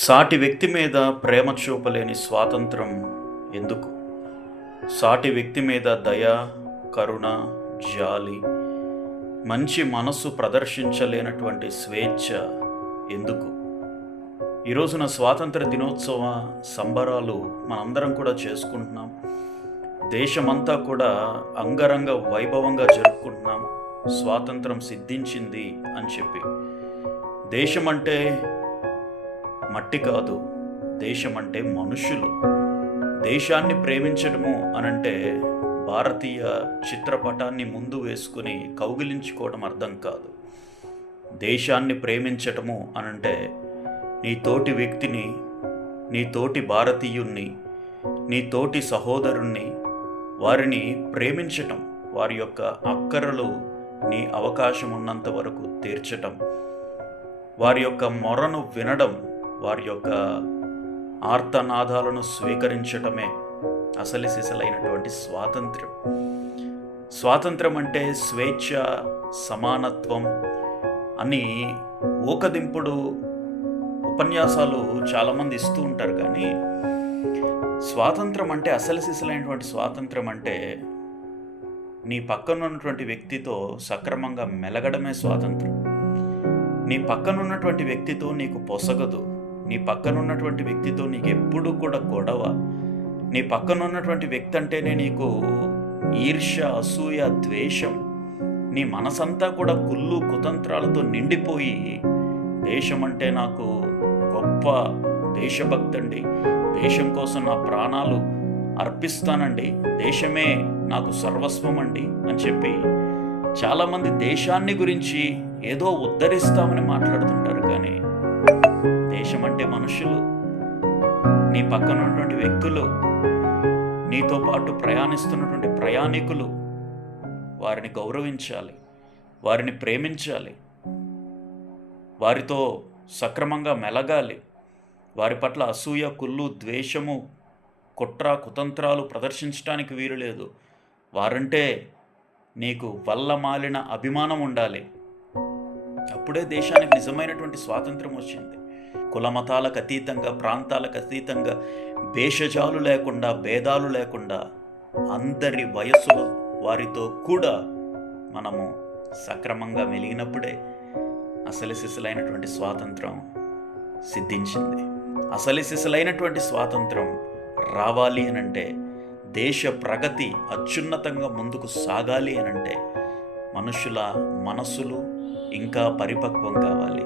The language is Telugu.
సాటి వ్యక్తి మీద ప్రేమ చూపలేని స్వాతంత్రం ఎందుకు? సాటి వ్యక్తి మీద దయ, కరుణ, జాలి, మంచి మనస్సు ప్రదర్శించలేనటువంటి స్వేచ్ఛ ఎందుకు? ఈ రోజున స్వాతంత్ర దినోత్సవ సంబరాలు మనందరం కూడా చేసుకుంటున్నాం. దేశమంతా కూడా అంగరంగ వైభవంగా జరుపుకుంటున్నాం. స్వాతంత్రం సిద్ధించింది అని చెప్పి. దేశం అంటే మట్టి కాదు, దేశం అంటే మనుషులు. దేశాన్ని ప్రేమించడము అనంటే భారతీయ చిత్రపటాన్ని ముందు వేసుకుని కౌగిలించుకోవడం అర్థం కాదు. దేశాన్ని ప్రేమించటము అనంటే నీ తోటి వ్యక్తిని, నీ తోటి భారతీయుణ్ణి, నీ తోటి సహోదరుణ్ణి, వారిని ప్రేమించటం, వారి యొక్క అక్కరలు నీ అవకాశం ఉన్నంత వరకు తీర్చటం, వారి యొక్క మొరను వినడం, వారి యొక్క ఆర్తనాదాలను స్వీకరించటమే అసలు సిసలైనటువంటి స్వాతంత్ర్యం. స్వాతంత్రం అంటే స్వేచ్ఛ, సమానత్వం అని ఊకదింపుడు ఉపన్యాసాలు చాలామంది ఇస్తూ ఉంటారు. కానీ స్వాతంత్రం అంటే అసలు సిసలైనటువంటి స్వాతంత్రం అంటే నీ పక్కన ఉన్నటువంటి వ్యక్తితో సక్రమంగా మెలగడమే స్వాతంత్రం. నీ పక్కన ఉన్నటువంటి వ్యక్తితో నీకు పొసగదు, నీ పక్కన ఉన్నటువంటి వ్యక్తితో నీకు ఎప్పుడు కూడా గొడవ, నీ పక్కన ఉన్నటువంటి వ్యక్తి అంటేనే నీకు ఈర్ష్య, అసూయ, ద్వేషం, నీ మనసంతా కూడా కుళ్ళు కుతంత్రాలతో నిండిపోయి దేశం అంటే నాకు గొప్ప దేశభక్తి అండి, దేశం కోసం నా ప్రాణాలు అర్పిస్తానండి, దేశమే నాకు సర్వస్వం అండి అని చెప్పి చాలామంది దేశాన్ని గురించి ఏదో ఉద్ధరిస్తామని మాట్లాడుతుంటారు. కానీ దేశం అంటే మనుషులు, నీ పక్కన ఉన్నటువంటి వ్యక్తులు, నీతో పాటు ప్రయాణిస్తున్నటువంటి ప్రయాణికులు. వారిని గౌరవించాలి, వారిని ప్రేమించాలి, వారితో సక్రమంగా మెలగాలి. వారి పట్ల అసూయ, కుళ్ళు, ద్వేషము, కుట్ర, కుతంత్రాలు ప్రదర్శించడానికి వీలు లేదు. వారంటే నీకు వల్లమాలిన అభిమానం ఉండాలి. అప్పుడే దేశానికి నిజమైనటువంటి స్వాతంత్రం వచ్చింది. కులమతాలకు అతీతంగా, ప్రాంతాలకు అతీతంగా, భేషజాలు లేకుండా, భేదాలు లేకుండా అందరి వయస్సుల వారితో కూడా మనము సక్రమంగా మెలిగినప్పుడే అసలు సిసలైనటువంటి స్వాతంత్రం సిద్ధించింది. అసలు సిసలైనటువంటి స్వాతంత్రం రావాలి అనంటే, దేశ ప్రగతి అత్యున్నతంగా ముందుకు సాగాలి అనంటే మనుషుల మనస్సులు ఇంకా పరిపక్వం కావాలి.